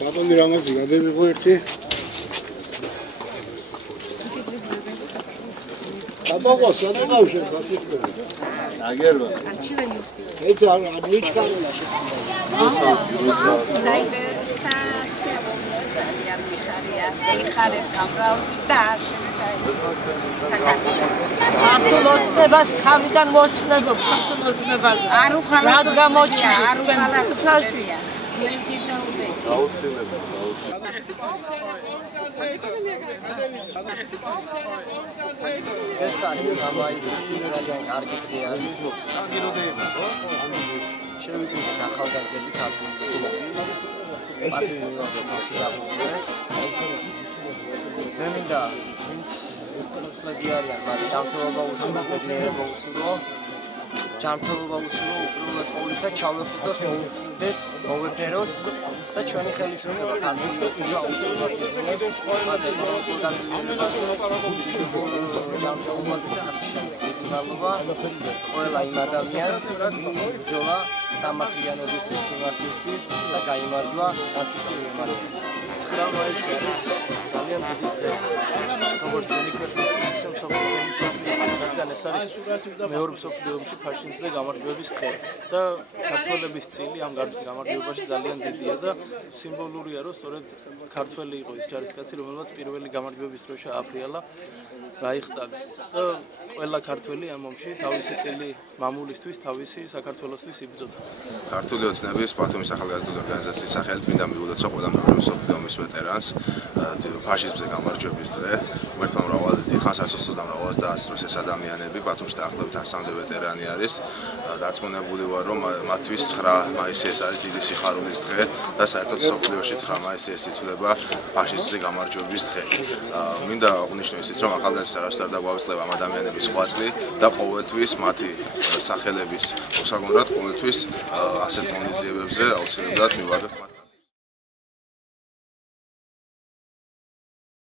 Bapani ramazi gadevigho erti. Baba sadi qavshe gasiqve. Agerba. Eți am aici care la șef. Արտულոցնებას თავიდან მოჩნდება, արտულოცნებას. არ უხალოდ. რაც გამოჩნდა, არ უხალოდ. აუცილებლად. ეს არის მამაისი, ძალიან კარგი დღე არის. შევიდეთ ახალგაზრდები ქართული სკოლის. პატივი მივაღებოში დაგუყურებს. მე მინდა ვინც მოსწავლეები არიან, მათ ჯანმრთელობა უსურვო, ბედნიერება უსურვო. ჯანმრთელობა უსურვო, უპირველეს ყოვლისა ჩავეხუტოთ, მოვუწვდეთ, მოვეფეროთ და ჩვენი ხელისუფლება ქართულს აუცილებლად იზრუნებს მათ ეკონომიკურ განვითარებაზე, ჯანმრთელობაზე და ასე შემდეგ. მადლობა ყველა იმ ადამიანს, ვინც ბრძოლა სამართლიანობისთვის, სიმართლისთვის და გაიმარჯვა ნაცისტურ გერმანიას. 9 მაისი არის ძალიან დიდი დღე. როგორც ჩვენი ქვეყნის ისე მსოფლიოს ეს არის მეორე მსოფლიო ომში ფაშიზმზე გამარჯვების დღე და ქართველების წილი ამ გამარჯვებაში ძალიან დიდია და სიმბოლურია, რომ სწორედ ქართველი იყო ის ჯარისკაცი, რომელმაც პირველი გამარჯვების დროს შეაფრიალა რაიხსტაგს და ყველა ქართველი ამ ომში თავისი წილი მამულისთვის, თავისი საქართველოსთვის იბრძოდა. ქართული ოცნების ბათუმის ახალგაზრდული ორგანიზაციის სახელით მინდა მივულოცო ყველა მეორე მსოფლიო ომის ვეტერანს ფაშიზმზე გამარჯვების დღე. ღმერთმა მრავალი დიდხანს აცოცხლოს და მრავალს დაასწროს ეს ადამიანები. ბათუმში დაახლოებით 100-მდე ვეტერანი არის. დარწმუნებული ვარ, რომ მათთვის 9 მაისი ეს არის დიდი სიხარულის დღე და საერთოდ მსოფლიოში 9 მაისი ეს ითვლება ფაშიზმზე გამარჯვების დღე. მინდა აღნიშნო ისიც, რომ ახალგაზრდებს არასდროს დაგვავიწყდება ამ ადამიანების ხვაწლი და ყოველთვის მათი სახელების მოსაგონად ყოველთვის ასეთ ღონისძიებებზე აუცილებლად მივაგებთ.